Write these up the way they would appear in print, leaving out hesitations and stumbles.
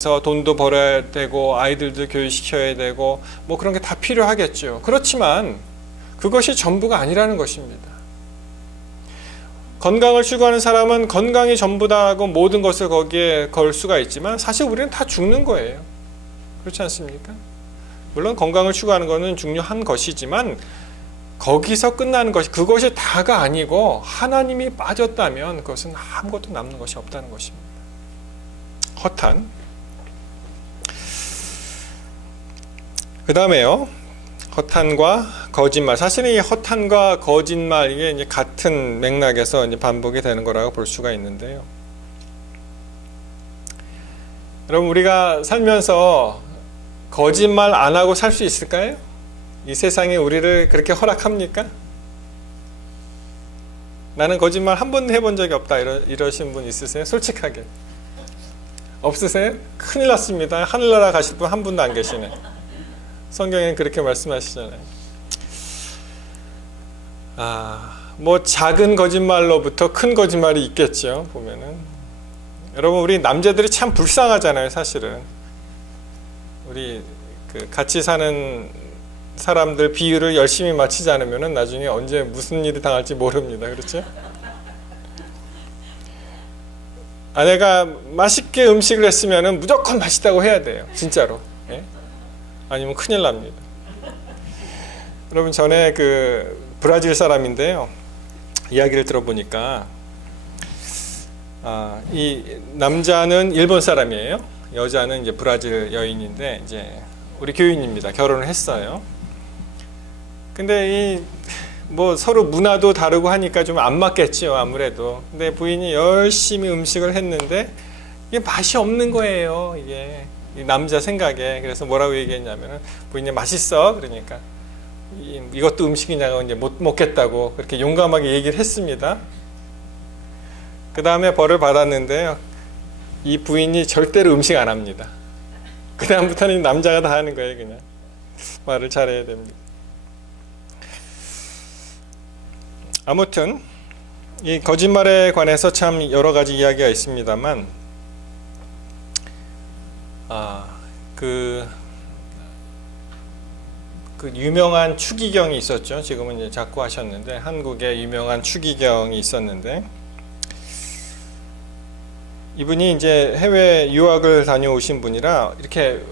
그래서 돈도 벌어야 되고 아이들도 교육시켜야 되고 뭐 그런 게 다 필요하겠죠. 그렇지만 그것이 전부가 아니라는 것입니다. 건강을 추구하는 사람은 건강이 전부다고 모든 것을 거기에 걸 수가 있지만 사실 우리는 다 죽는 거예요. 그렇지 않습니까? 물론 건강을 추구하는 것은 중요한 것이지만 거기서 끝나는 것이 그것이 다가 아니고 하나님이 빠졌다면 그것은 아무것도 남는 것이 없다는 것입니다. 허탄. 그 다음에요. 허탄과 거짓말. 사실은 이 허탄과 거짓말 이게 이제 같은 맥락에서 이제 반복이 되는 거라고 볼 수가 있는데요. 여러분 우리가 살면서 거짓말 안 하고 살 수 있을까요? 이 세상이 우리를 그렇게 허락합니까? 나는 거짓말 한 번도 해본 적이 없다 이러신 분 있으세요? 솔직하게. 없으세요? 큰일 났습니다. 하늘나라 가실 분 한 분도 안 계시네. 성경에는 그렇게 말씀하시잖아요. 뭐 작은 거짓말로부터 큰 거짓말이 있겠죠. 보면은 여러분 우리 남자들이 참 불쌍하잖아요. 사실은 우리 같이 사는 사람들 비율을 열심히 맞추지 않으면은 나중에 언제 무슨 일이 당할지 모릅니다. 그렇죠? 아내가 맛있게 음식을 했으면은 무조건 맛있다고 해야 돼요. 진짜로. 예? 아니면 큰일 납니다. 여러분 전에 브라질 사람인데요. 이야기를 들어보니까 이 남자는 일본 사람이에요. 여자는 이제 브라질 여인인데 이제 우리 교인입니다. 결혼을 했어요. 근데 뭐 서로 문화도 다르고 하니까 좀 안 맞겠죠, 아무래도. 근데 부인이 열심히 음식을 했는데 이게 맛이 없는 거예요. 이게 이 남자 생각에. 그래서 뭐라고 얘기했냐면은 부인이 맛있어. 그러니까 이것도 음식이냐고 이제 못 먹겠다고 그렇게 용감하게 얘기를 했습니다. 그 다음에 벌을 받았는데요. 이 부인이 절대로 음식 안 합니다. 그 다음부터는 남자가 다 하는 거예요. 그냥 말을 잘해야 됩니다. 아무튼 이 거짓말에 관해서 참 여러 가지 이야기가 있습니다만 그 유명한 추기경이 있었죠. 지금은 이제 자꾸 하셨는데 한국에 유명한 추기경이 있었는데 이분이 이제 해외 유학을 다녀오신 분이라 이렇게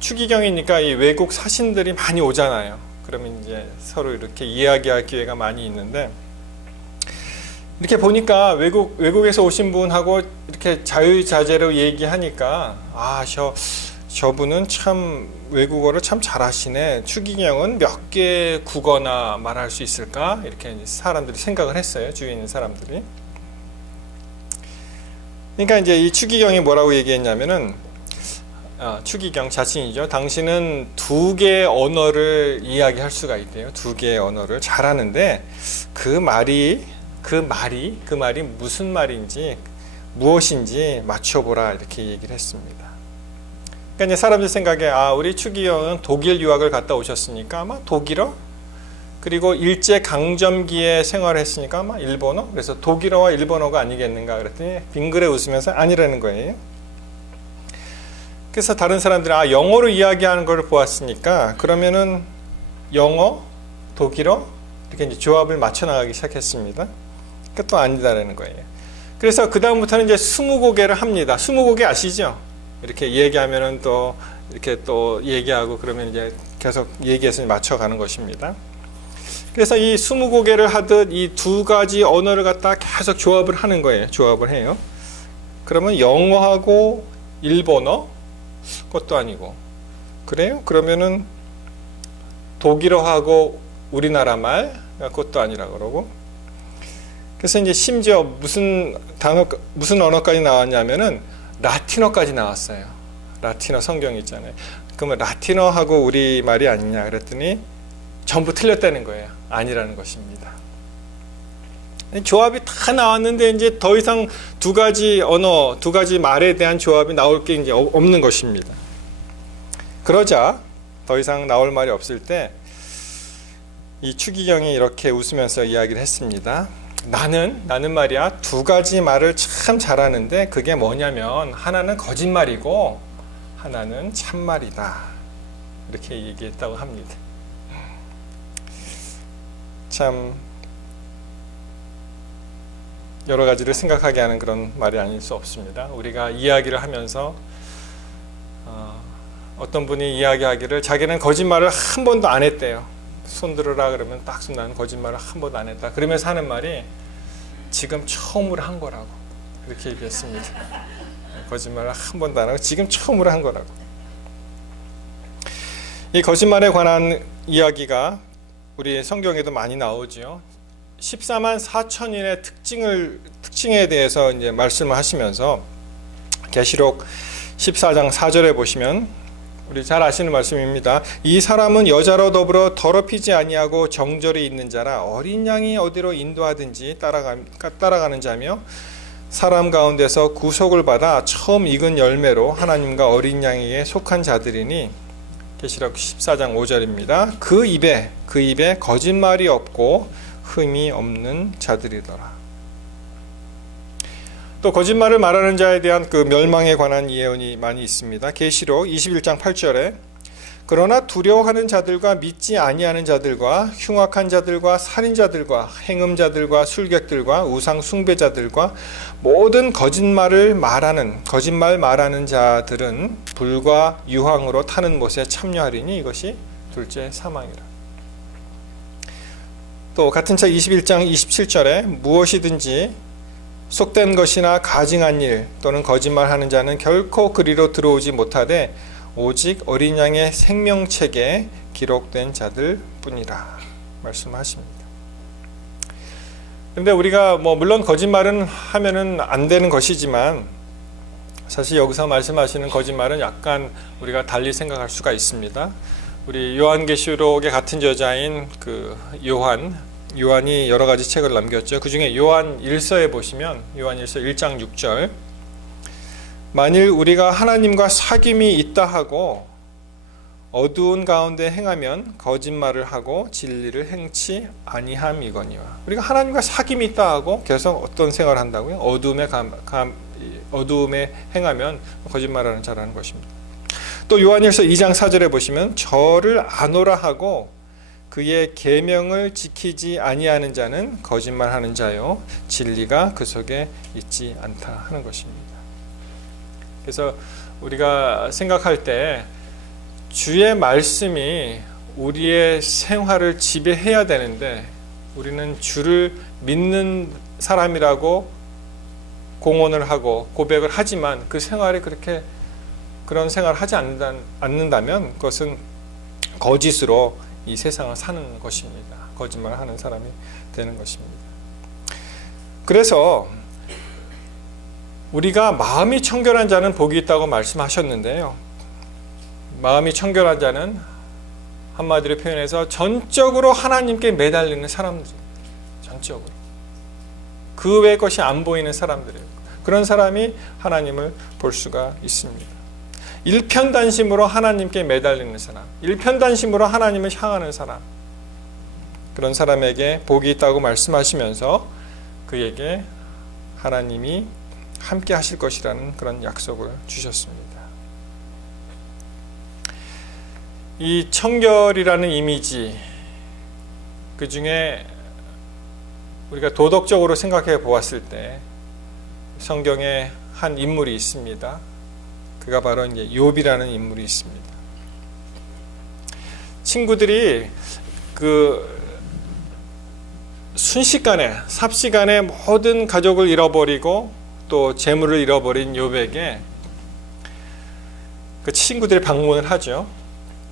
추기경이니까 이 외국 사신들이 많이 오잖아요. 그러면 이제 서로 이렇게 이야기할 기회가 많이 있는데 이렇게 보니까 외국에서 오신 분하고 이렇게 자유자재로 얘기하니까 저분은 참 외국어를 참 잘하시네. 추기경은 몇 개 국어나 말할 수 있을까? 이렇게 사람들이 생각을 했어요. 주위에 있는 사람들이. 그러니까 이제 이 추기경이 뭐라고 얘기했냐면은 추기경 자신이죠. 당신은 2개의 언어를 이야기할 수가 있대요. 2개의 언어를 잘하는데 그 말이 무슨 말인지 무엇인지 맞춰보라 이렇게 얘기를 했습니다. 그러니까 이제 사람들 생각에 우리 추기경은 독일 유학을 갔다 오셨으니까 아마 독일어 그리고 일제 강점기에 생활했으니까 아마 일본어 그래서 독일어와 일본어가 아니겠는가 그랬더니 빙그레 웃으면서 아니라는 거예요. 그래서 다른 사람들이 영어로 이야기하는 걸 보았으니까 그러면은 영어, 독일어 이렇게 이제 조합을 맞춰 나가기 시작했습니다. 그러니까 또 아니다라는 거예요. 그래서 그 다음부터는 이제 스무고개를 합니다. 스무고개 아시죠? 이렇게 얘기하면은 또 이렇게 또 얘기하고 그러면 이제 계속 얘기해서 맞춰가는 것입니다. 그래서 이 스무고개를 하듯 이 2가지 언어를 갖다 계속 조합을 하는 거예요. 조합을 해요. 그러면 영어하고 일본어 그것도 아니고 그래요? 그러면은 독일어하고 우리나라 말 그것도 아니라 그러고 그래서 이제 심지어 무슨 언어까지 나왔냐면은 라틴어까지 나왔어요. 라틴어 성경 있잖아요. 그러면 라틴어하고 우리말이 아니냐 그랬더니 전부 틀렸다는 거예요. 아니라는 것입니다. 조합이 다 나왔는데 이제 더 이상 2가지 언어, 2가지 말에 대한 조합이 나올 게 이제 없는 것입니다. 그러자 더 이상 나올 말이 없을 때 이 추기경이 이렇게 웃으면서 이야기를 했습니다. 나는 말이야 2가지 말을 참 잘하는데 그게 뭐냐면 하나는 거짓말이고 하나는 참말이다. 이렇게 얘기했다고 합니다. 참 여러 가지를 생각하게 하는 그런 말이 아닐 수 없습니다. 우리가 이야기를 하면서 어떤 분이 이야기하기를 자기는 거짓말을 한 번도 안 했대요. 손 들어라 그러면 딱 나는 거짓말을 한 번도 안 했다. 그러면서 하는 말이 지금 처음으로 한 거라고 그렇게 얘기했습니다. 거짓말을 한 번도 안 하고 지금 처음으로 한 거라고. 이 거짓말에 관한 이야기가 우리 성경에도 많이 나오지요. 14만 4천인의 특징에 대해서 이제 말씀을 하시면서 계시록 14장 4절에 보시면 우리 잘 아시는 말씀입니다. 이 사람은 여자로 더불어 더럽히지 아니하고 정절이 있는 자라 어린 양이 어디로 인도하든지 따라가는 자며 사람 가운데서 구속을 받아 처음 익은 열매로 하나님과 어린 양에게 속한 자들이니 계시록 14장 5절입니다. 그 입에 거짓말이 없고 흠이 없는 자들이더라. 또 거짓말을 말하는 자에 대한 그 멸망에 관한 예언이 많이 있습니다. 계시록 21장 8절에 그러나 두려워하는 자들과 믿지 아니하는 자들과 흉악한 자들과 살인자들과 행음자들과 술객들과 우상 숭배자들과 모든 거짓말 말하는 자들은 불과 유황으로 타는 못에 참여하리니 이것이 둘째 사망이라. 또 같은 책 21장 27절에 무엇이든지 속된 것이나 가증한 일 또는 거짓말하는 자는 결코 그리로 들어오지 못하되 오직 어린 양의 생명책에 기록된 자들 뿐이라 말씀하십니다. 그런데 우리가 물론 거짓말은 하면은 안 되는 것이지만 사실 여기서 말씀하시는 거짓말은 약간 우리가 달리 생각할 수가 있습니다. 우리 요한계시록의 같은 저자인 그 요한이 여러 가지 책을 남겼죠. 그 중에 요한 1서에 보시면 요한 1서 1장 6절 만일 우리가 하나님과 사귐이 있다 하고 어두운 가운데 행하면 거짓말을 하고 진리를 행치 아니함이거니와. 우리가 하나님과 사귐이 있다 하고 계속 어떤 생활을 한다고요? 어두움에 행하면 거짓말하는 자라는 것입니다. 또 요한일서 2장 4절에 보시면 저를 아노라 하고 그의 계명을 지키지 아니하는 자는 거짓말하는 자요 진리가 그 속에 있지 않다 하는 것입니다. 그래서 우리가 생각할 때 주의 말씀이 우리의 생활을 지배해야 되는데 우리는 주를 믿는 사람이라고 공언을 하고 고백을 하지만 그 생활이 그런 생활을 하지 않는다면 그것은 거짓으로 이 세상을 사는 것입니다. 거짓말하는 사람이 되는 것입니다. 그래서 우리가 마음이 청결한 자는 복이 있다고 말씀하셨는데요. 마음이 청결한 자는 한마디로 표현해서 전적으로 하나님께 매달리는 사람들, 전적으로 그 외의 것이 안 보이는 사람들이에요. 그런 사람이 하나님을 볼 수가 있습니다. 일편단심으로 하나님께 매달리는 사람, 일편단심으로 하나님을 향하는 사람, 그런 사람에게 복이 있다고 말씀하시면서 그에게 하나님이 함께 하실 것이라는 그런 약속을 주셨습니다. 이 청결이라는 이미지, 그 중에 우리가 도덕적으로 생각해 보았을 때 성경에 한 인물이 있습니다. 그가 바로 이제 욥이라는 인물이 있습니다. 친구들이 순식간에 삽시간에 모든 가족을 잃어버리고 또 재물을 잃어버린 욥에게 그 친구들이 방문을 하죠.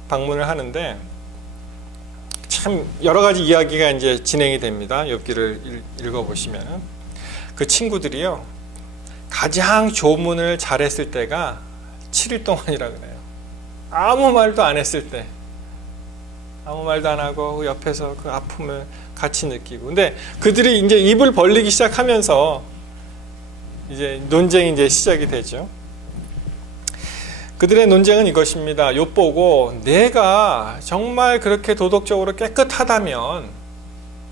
방문을 하는데 참 여러 가지 이야기가 이제 진행이 됩니다. 욥기를 읽어보시면 그 친구들이요 가장 조문을 잘했을 때가 7일 동안이라 그래요. 아무 말도 안 했을 때, 아무 말도 안 하고 옆에서 그 아픔을 같이 느끼고. 근데 그들이 이제 입을 벌리기 시작하면서 이제 논쟁이 이제 시작이 되죠. 그들의 논쟁은 이것입니다. 욥 보고 내가 정말 그렇게 도덕적으로 깨끗하다면,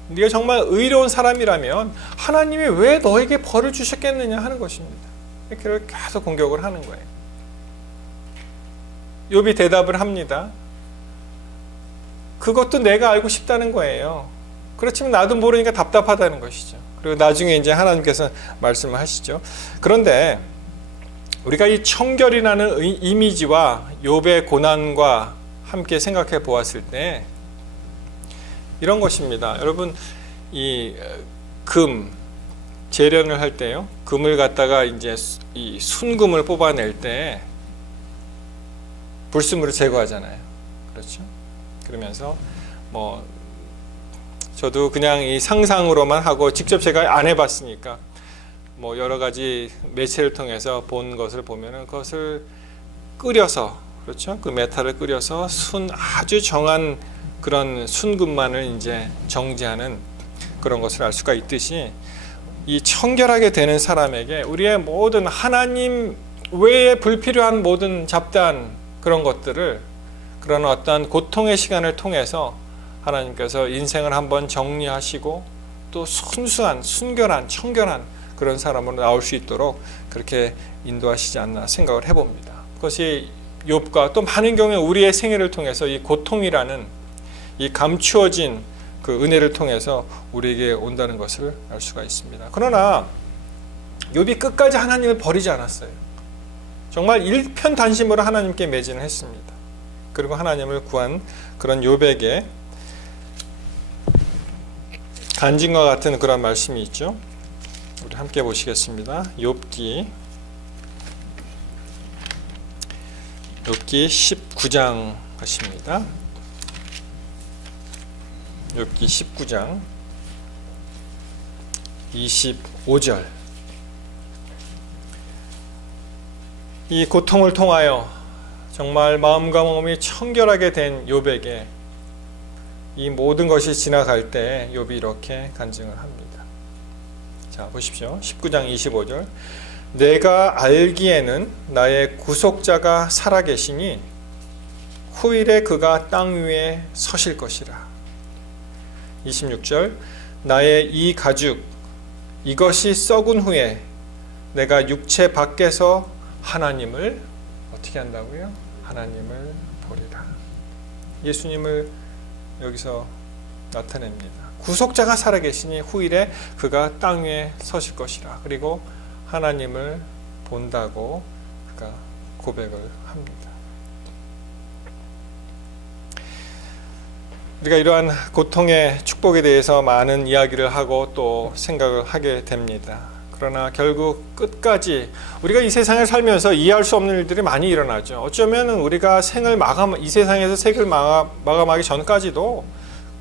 네가 정말 의로운 사람이라면 하나님이 왜 너에게 벌을 주셨겠느냐 하는 것입니다. 이렇게 계속 공격을 하는 거예요. 욥이 대답을 합니다. 그것도 내가 알고 싶다는 거예요. 그렇지만 나도 모르니까 답답하다는 것이죠. 그리고 나중에 이제 하나님께서 말씀을 하시죠. 그런데 우리가 이 청결이라는 이미지와 욥의 고난과 함께 생각해 보았을 때 이런 것입니다. 여러분, 이 금 재련을 할 때요, 금을 갖다가 이제 이 순금을 뽑아낼 때 불순물을 제거하잖아요. 그렇죠? 그러면서 뭐 저도 그냥 이 상상으로만 하고 직접 제가 안 해봤으니까 뭐 여러 가지 매체를 통해서 본 것을 보면은 그것을 끓여서, 그렇죠? 그 메탈을 끓여서 아주 정한 그런 순금만을 이제 정제하는 그런 것을 알 수가 있듯이, 이 청결하게 되는 사람에게 우리의 모든 하나님 외에 불필요한 모든 잡다한 그런 것들을, 그런 어떤 고통의 시간을 통해서 하나님께서 인생을 한번 정리하시고 또 순수한, 순결한, 청결한 그런 사람으로 나올 수 있도록 그렇게 인도하시지 않나 생각을 해봅니다. 그것이 욥과 또 많은 경우에 우리의 생애를 통해서 이 고통이라는 이 감추어진 그 은혜를 통해서 우리에게 온다는 것을 알 수가 있습니다. 그러나 욥이 끝까지 하나님을 버리지 않았어요. 정말 일편단심으로 하나님께 매진을 했습니다. 그리고 하나님을 구한 그런 욥에게 간증과 같은 그런 말씀이 있죠. 우리 함께 보시겠습니다. 욥기 19장 것입니다. 욥기 19장 25절. 이 고통을 통하여 정말 마음과 몸이 청결하게 된 욥에게 이 모든 것이 지나갈 때 욥이 이렇게 간증을 합니다. 자, 보십시오. 19장 25절. 내가 알기에는 나의 구속자가 살아계시니 후일에 그가 땅 위에 서실 것이라. 26절. 나의 이 가죽 이것이 썩은 후에 내가 육체 밖에서 하나님을 어떻게 한다고요? 하나님을 보리라. 예수님을 여기서 나타냅니다. 구속자가 살아계시니 후일에 그가 땅 위에 서실 것이라. 그리고 하나님을 본다고 그가 고백을 합니다. 우리가 이러한 고통의 축복에 대해서 많은 이야기를 하고 또 생각을 하게 됩니다. 그러나 결국 끝까지 우리가 이 세상을 살면서 이해할 수 없는 일들이 많이 일어나죠. 어쩌면 우리가 이 세상에서 생을 마감하기 전까지도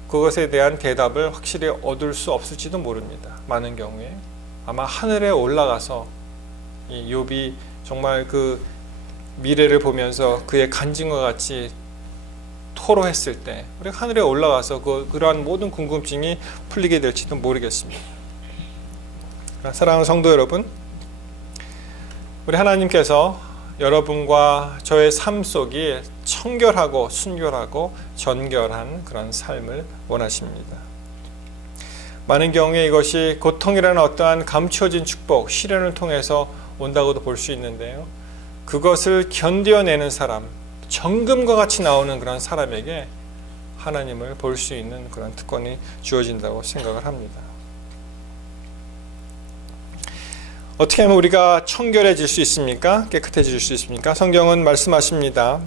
그것에 대한 대답을 확실히 얻을 수 없을지도 모릅니다. 많은 경우에 아마 하늘에 올라가서 이 욥이 정말 그 미래를 보면서 그의 간증과 같이 토로했을 때 우리가 하늘에 올라가서 그러한 모든 궁금증이 풀리게 될지도 모르겠습니다. 사랑하는 성도 여러분, 우리 하나님께서 여러분과 저의 삶 속이 청결하고 순결하고 전결한 그런 삶을 원하십니다. 많은 경우에 이것이 고통이라는 어떠한 감추어진 축복, 시련을 통해서 온다고도 볼 수 있는데요. 그것을 견뎌내는 사람, 정금과 같이 나오는 그런 사람에게 하나님을 볼 수 있는 그런 특권이 주어진다고 생각을 합니다. 어떻게 하면 우리가 청결해질 수 있습니까? 깨끗해질 수 있습니까? 성경은 말씀하십니다.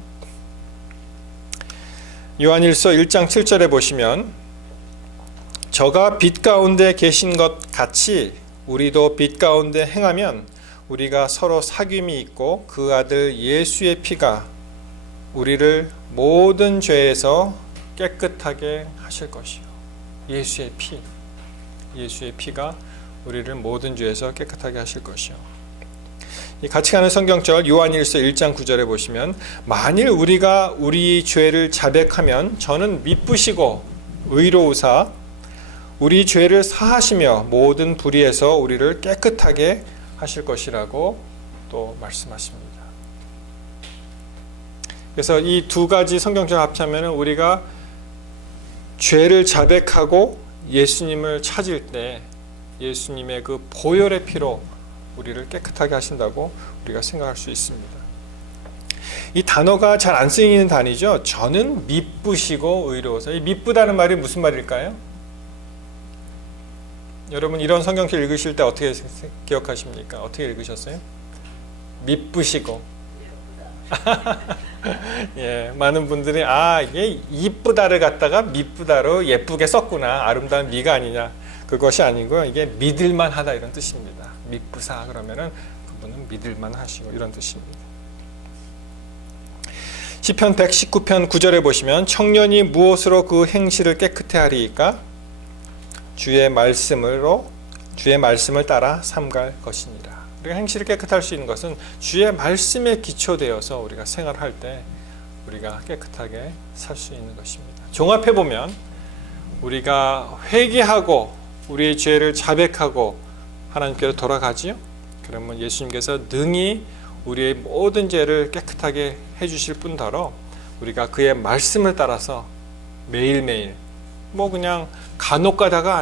요한일서 1장 7절에 보시면 저가 빛 가운데 계신 것 같이 우리도 빛 가운데 행하면 우리가 서로 사귐이 있고 그 아들 예수의 피가 우리를 모든 죄에서 깨끗하게 하실 것이요. 예수의 피가 우리를 모든 죄에서 깨끗하게 하실 것이요. 이 같이 가는 성경절 요한일서 1장 9절에 보시면 만일 우리가 우리 죄를 자백하면 저는 미쁘시고 의로우사 우리 죄를 사하시며 모든 불의에서 우리를 깨끗하게 하실 것이라고 또 말씀하십니다. 그래서 이 두 가지 성경절 합치면 우리가 죄를 자백하고 예수님을 찾을 때 예수님의 그 보혈의 피로 우리를 깨끗하게 하신다고 우리가 생각할 수 있습니다. 이 단어가 잘 안 쓰이는 단위죠. 저는 미쁘시고 의로워서. 이 미쁘다는 말이 무슨 말일까요? 여러분 이런 성경책 읽으실 때 어떻게 기억하십니까? 어떻게 읽으셨어요? 미쁘시고. 예, 많은 분들이 이게 이쁘다를 갖다가 미쁘다로 예쁘게 썼구나. 아름다운 미가 아니냐. 그것이 아니고요. 이게 믿을만하다 이런 뜻입니다. 미쁘사 그러면은 그분은 믿을만하시고 이런 뜻입니다. 시편 119편 9절에 보시면 청년이 무엇으로 그 행실을 깨끗해 하리이까? 주의 말씀을 따라 삼갈 것이니라. 우리가 행실을 깨끗할 수 있는 것은 주의 말씀에 기초되어서 우리가 생활할 때 우리가 깨끗하게 살 수 있는 것입니다. 종합해 보면 우리가 회개하고 우리의 죄를 자백하고 하나님께로 돌아가지요. 그러면 예수님께서 능히 우리의 모든 죄를 깨끗하게 해주실 뿐더러 우리가 그의 말씀을 따라서 매일매일 그냥 간혹 가다가